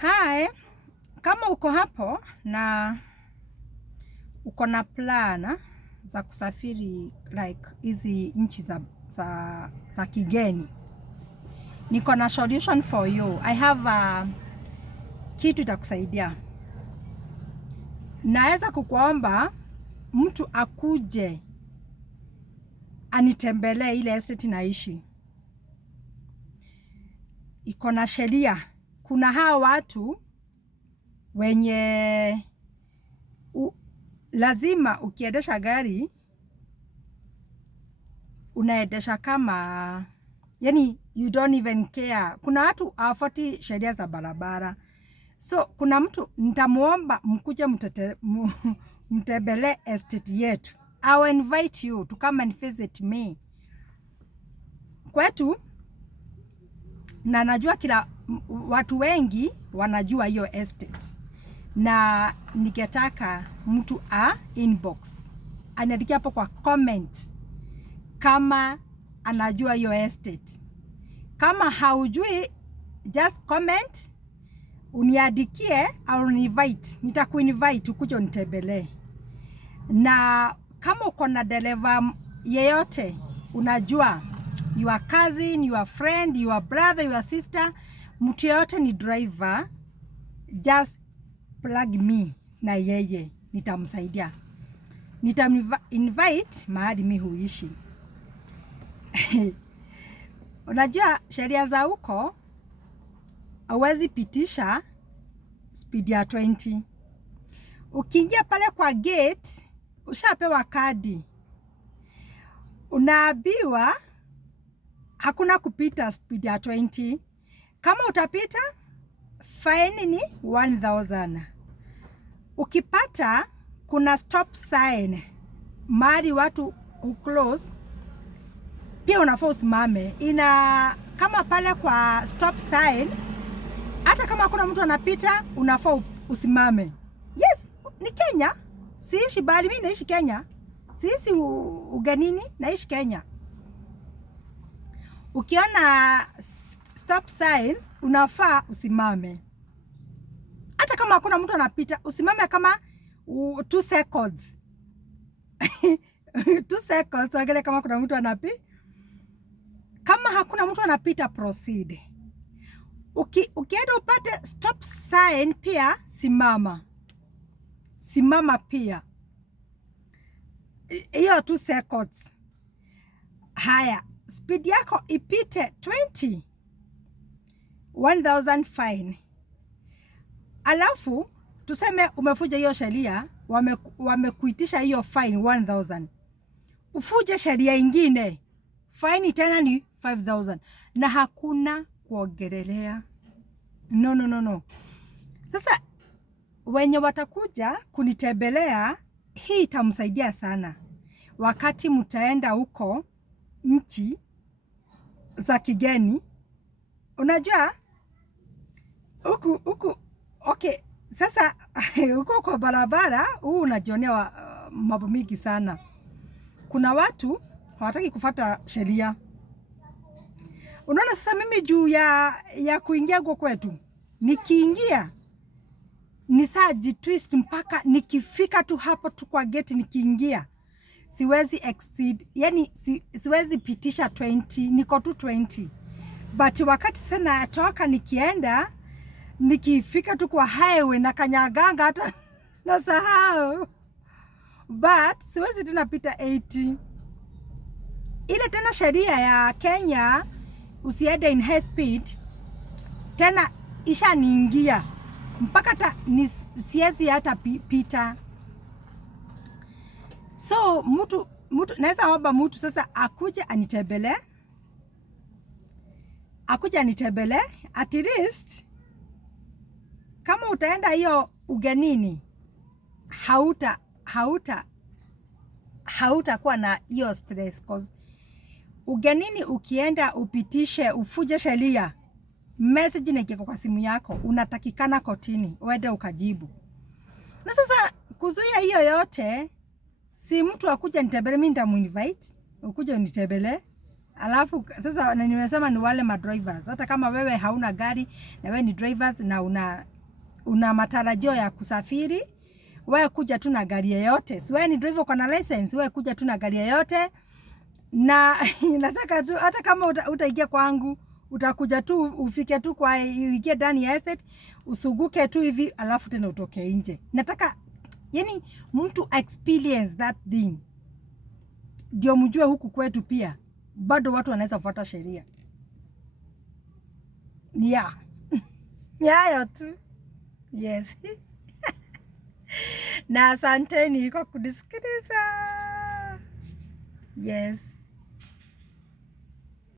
Hi, kama uko hapo na uko na plan za kusafiri like hizi nchi za kigeni, niko na solution for you. I have kitu itakusaidia. Naweza kukuomba mtu akuje anitembelee ile estate naishi. Iko na sheria. Kuna hao watu wenye lazima ukiendesha gari unaendesha kama yani you don't even care. Kuna watu hawafuati sheria za barabara. So kuna mtu nitamuomba mkuje mtembelee estate yetu. I will invite you to come and visit me. Kwetu na najua kila watu wengi wanajua hiyo estate. Na ningetaka mtu inbox aniandikie hapo kwa comment kama anajua hiyo estate. Kama haujui, just comment uniandikie au univite. Nitakuinvite ukuje unitembelee. Na kama uko na dereva yeyote unajua, your cousin, your friend, your brother, your sister, mtu yeyote ni driver, just plug me na yeye, nitamsaidia. Invite mahali mimi huishi. Unajua sheria za huko hauwezi pitisha speed ya 20. Ukiingia pale kwa gate ushapewa kadi. Unaambiwa hakuna kupita speed ya 20. Kama utapita fine ni 1000. Ukipata kuna stop sign mahali watu close, pia unafaa usimame. Kama pale kwa stop sign, hata kama kuna mtu anapita unafaa usimame. Yes, ni Kenya. Siishi bali mimi naishi Kenya. Siishi ugenini, naishi Kenya. Ukiona stop signs unafaa usimame. Hata kama hakuna mtu anapita, usimame kama 2 seconds. 2 seconds, angalia kama kuna mtu anapita. Kama hakuna mtu anapita, proceed. Ukienda upate stop sign pia simama. Simama pia. Hiyo 2 seconds. Haya, speed yako ipite 20. 1000 fine. Alafu tuseme umefuja hiyo sheria, wamekuitisha hiyo fine 1000. Ufuje sheria ingine, fine tena ni 5000 na hakuna kuongelelea. No. Sasa wenye watakuja kunitembelea, hii itamsaidia sana wakati mtaenda huko nchi za kigeni. Unajua huku okay, sasa huko kwa barabara unajionea mambo mingi sana. Kuna watu hawataki kufuata sheria. Unaona, sasa mimi juu ya kuingia huko kwetu, nikiingia ni saa jitwist mpaka nikifika tu hapo tu kwa gate, nikiingia siwezi exceed, yani siwezi pitisha 20, niko tu 20. But wakati sana toka nikienda, nikifika tu kwa highway na kanyaganga hata nasahau. But siwezi tena pita 80. Ile tena sheria ya Kenya usiende in high speed tena ishaniingia mpaka hata siwezi hata pita. So mtu naweza omba mtu sasa akuje anitembelee. At least kama utaenda hiyo ugenini, hautakuwa na hiyo stress, cause ugenini ukienda upitishe ufuje sheria, message inaingia kwa simu yako, unatakikana kotini uende ukajibu. Na sasa kuzuia hiyo yote, si mtu akuja nitembelee, mimi nitamuinvite ukuje unitembelee. Alafu sasa nimesema ni wale madrivers. Hata kama wewe hauna gari na wewe ni drivers na una matarajio ya kusafiri, wewe kuja tu na gari yoyote. Si wewe ni driver uko na license, wewe kuja tu na gari yoyote. Na nataka tu hata kama utaingia kwangu, utakuja tu ufike tu kwa uingie ndani ya estate, usuguke tu hivi alafu tena utoke nje. Nataka yani mtu experience that thing. Ndio mjue huku kwetu pia bado watu wanaweza kufuata sheria. Yeah. Hayo tu. Yes. Na asanteni kwa kunisikiliza. Yes.